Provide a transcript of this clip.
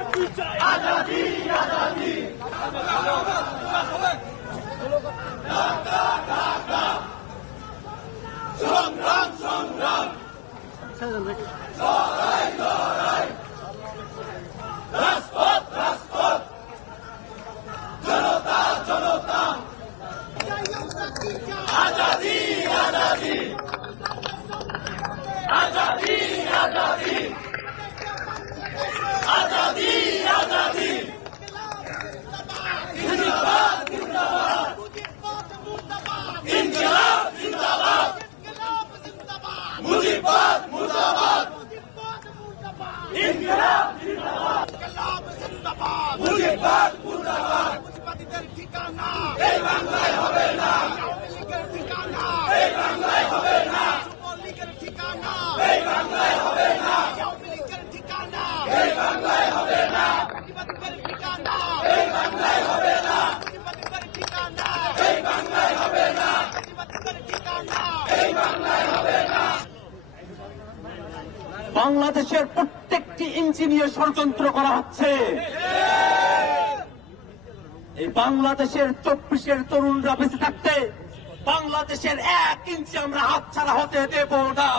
মুজিবাদীদের ঠিকানা বাংলাদেশের প্রত্যেকটি ইঞ্জিনিয়ার ষড়যন্ত্র করা হচ্ছে। এই বাংলাদেশের চব্বিশের তরুণরা বেঁচে থাকতে বাংলাদেশের এক ইঞ্চি আমরা হাতছাড়া হতে দেব না।